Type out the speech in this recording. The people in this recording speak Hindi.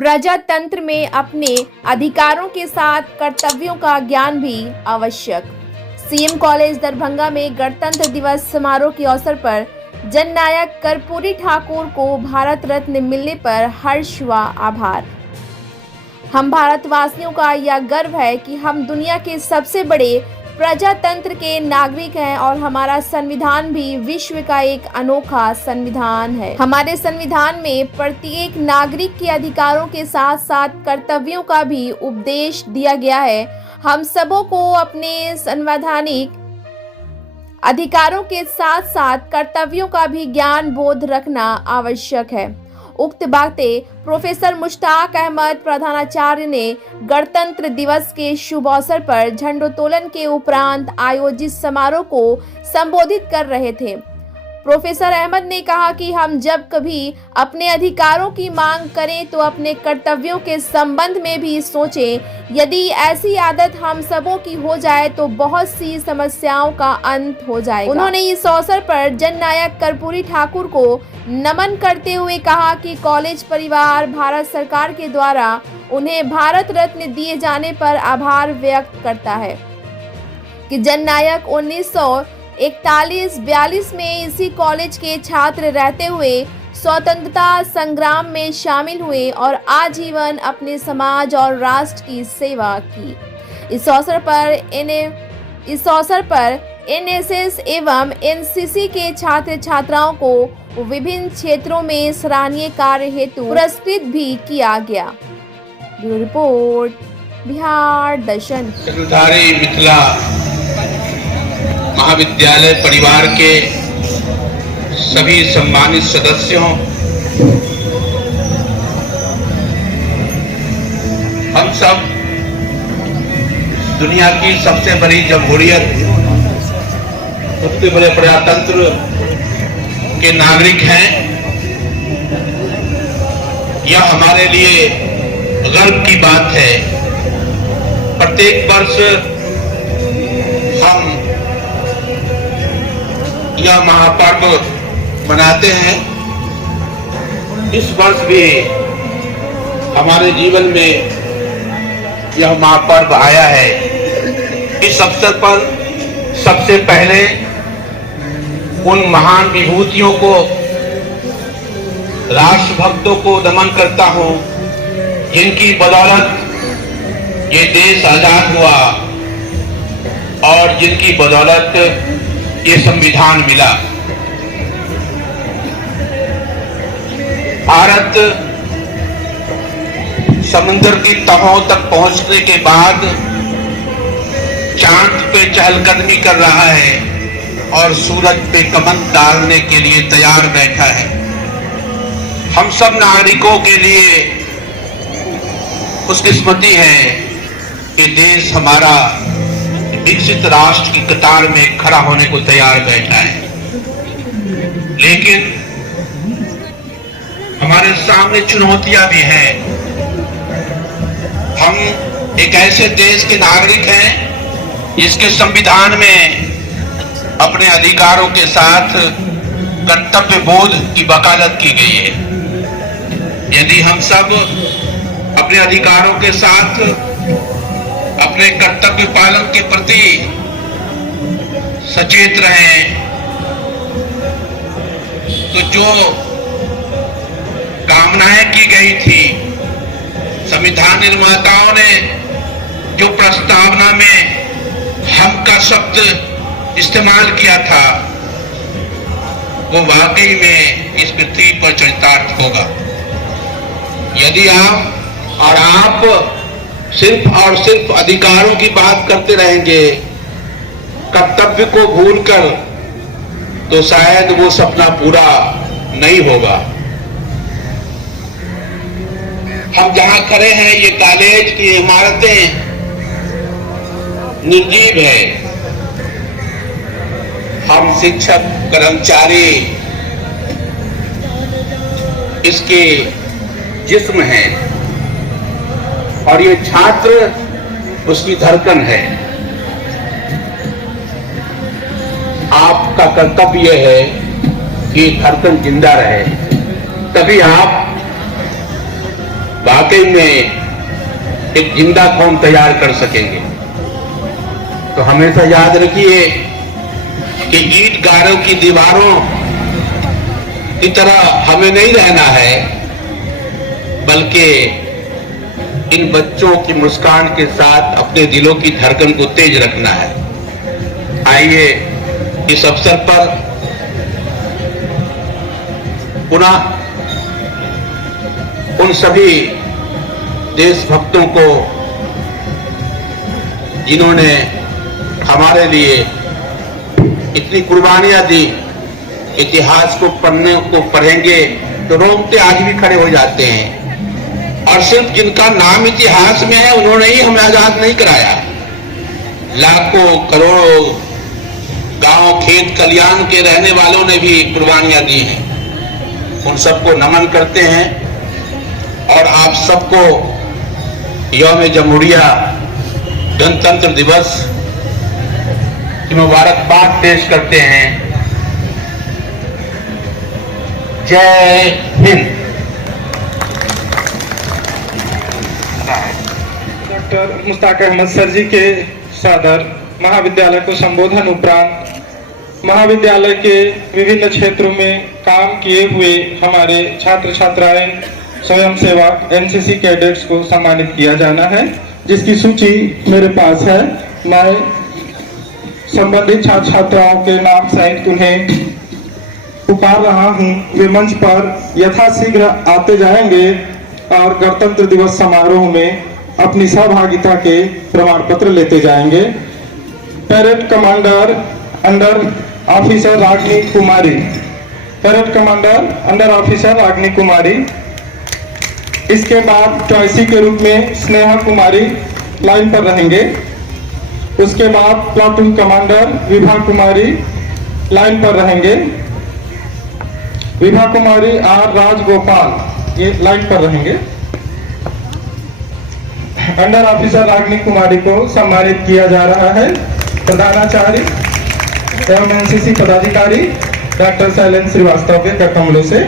प्रजातंत्र में अपने अधिकारों के साथ कर्तव्यों का ज्ञान भी आवश्यक। सीएम कॉलेज दरभंगा में गणतंत्र दिवस समारोह के अवसर पर जननायक कर्पूरी ठाकुर को भारत रत्न मिलने पर हर्ष व आभार। हम भारतवासियों का यह गर्व है कि हम दुनिया के सबसे बड़े प्रजातंत्र के नागरिक हैं और हमारा संविधान भी विश्व का एक अनोखा संविधान है। हमारे संविधान में प्रत्येक नागरिक के अधिकारों के साथ साथ कर्तव्यों का भी उपदेश दिया गया है। हम सबों को अपने संवैधानिक अधिकारों के साथ साथ कर्तव्यों का भी ज्ञान बोध रखना आवश्यक है। उक्त बातें प्रोफेसर मुश्ताक अहमद प्रधानाचार्य ने गणतंत्र दिवस के शुभ अवसर पर झंडोत्तोलन के उपरांत आयोजित समारोह को संबोधित कर रहे थे। प्रोफेसर अहमद ने कहा कि हम जब कभी अपने अधिकारों की मांग करें तो अपने कर्तव्यों के संबंध में भी सोचें। यदि ऐसी आदत हम सबों की हो जाए तो बहुत सी समस्याओं का अंत हो जाएगा। उन्होंने इस अवसर पर जननायक कर्पूरी ठाकुर को नमन करते हुए कहा कि कॉलेज परिवार भारत सरकार के द्वारा उन्हें भारत रत्न दिए जाने पर आभार व्यक्त करता है कि जननायक 1941-42 में इसी कॉलेज के छात्र रहते हुए स्वतंत्रता संग्राम में शामिल हुए और आजीवन अपने समाज और राष्ट्र की सेवा की। इस अवसर पर एनएसएस एवं एनसीसी के छात्र छात्राओं को विभिन्न क्षेत्रों में सराहनीय कार्य हेतु पुरस्कृत भी किया गया। ब्यूरो रिपोर्ट, बिहार दर्शन। चक्रधारी मिथिला महाविद्यालय परिवार के सभी सम्मानित सदस्यों, हम सब दुनिया की सबसे बड़ी जमहूरियत, सबसे बड़े प्रजातंत्र के नागरिक हैं। यह हमारे लिए गर्व की बात है। प्रत्येक वर्ष हम यह महापर्व मनाते हैं। इस वर्ष भी हमारे जीवन में यह महापर्व आया है। इस अवसर पर सबसे पहले उन महान विभूतियों को, राष्ट्रभक्तों को नमन करता हूं जिनकी बदौलत ये देश आजाद हुआ और जिनकी बदौलत ये संविधान मिला। भारत समुद्र की तहों तक पहुंचने के बाद चांद पे चहलकदमी कर रहा है और सूरज पे कमंद डालने के लिए तैयार बैठा है। हम सब नागरिकों के लिए खुशकिस्मती है कि देश हमारा विकसित राष्ट्र की कतार में खड़ा होने को तैयार बैठा है। लेकिन हमारे सामने चुनौतियां भी हैं। हम एक ऐसे देश के नागरिक हैं जिसके संविधान में अपने अधिकारों के साथ कर्तव्य बोध की वकालत की गई है। यदि हम सब अपने अधिकारों के साथ अपने कर्तव्य पालन के प्रति सचेत रहें तो जो कामनाएं की गई थी, संविधान निर्माताओं ने जो प्रस्तावना में हम का शब्द इस्तेमाल किया था, वो वाकई में इस पृथ्वी पर चरितार्थ होगा। यदि आप सिर्फ और सिर्फ अधिकारों की बात करते रहेंगे, कर्तव्य को भूलकर, तो शायद वो सपना पूरा नहीं होगा। हम जहां खड़े हैं, ये कॉलेज की इमारतें निर्जीव है। हम शिक्षक, कर्मचारी इसके जिस्म हैं और ये छात्र उसकी धड़कन है। आपका कर्तव्य है कि धड़कन जिंदा रहे, तभी आप वाकई में एक जिंदा कौम तैयार कर सकेंगे। तो हमेशा याद रखिए कि ईंट गारों की दीवारों की तरह हमें नहीं रहना है, बल्कि इन बच्चों की मुस्कान के साथ अपने दिलों की धड़कन को तेज रखना है। आइए इस अवसर पर पुनः उन सभी देशभक्तों को जिन्होंने हमारे लिए इतनी कुर्बानियां दी, इतिहास को पढ़ेंगे तो रोंगटे आज भी खड़े हो जाते हैं। और सिर्फ जिनका नाम इतिहास में है उन्होंने ही हमें आजाद नहीं कराया, लाखों करोड़ों गांव खेत कल्याण के रहने वालों ने भी कुर्बानियां दी हैं। उन सबको नमन करते हैं और आप सबको यौम जमहूरिया गणतंत्र दिवस की मुबारकबाद पेश करते हैं। जय हिंद। डॉक्टर मुश्ताक अहमद सर जी के सादर महाविद्यालय को संबोधन उपरांत महाविद्यालय के विभिन्न क्षेत्रों में काम किए हुए हमारे छात्र छात्राएं स्वयंसेवक एनसीसी कैडेट्स को सम्मानित किया जाना है, जिसकी सूची मेरे पास है। मैं संबंधित छात्र छात्राओं के नाम सहित उन्हें पुकार रहा हूं। वे मंच पर यथाशीघ्र आते जाएंगे और गणतंत्र दिवस समारोह में अपनी सहभागिता के प्रमाण पत्र लेते जाएंगे। Parade commander under officer Ragini Kumari, parade commander under officer Ragini Kumari. इसके बाद चॉइसी के रूप में स्नेहा कुमारी लाइन पर रहेंगे। उसके बाद platoon commander Vibha Kumari line पर रहेंगे। विभा कुमारी आर राजगोपाल ये लाइन पर रहेंगे। अंडर ऑफिसर रागिनी कुमारी को सम्मानित किया जा रहा है। प्रधानाचार्य एवं एनसीसी पदाधिकारी डॉक्टर शैलेंद्र श्रीवास्तव के कर कमलों से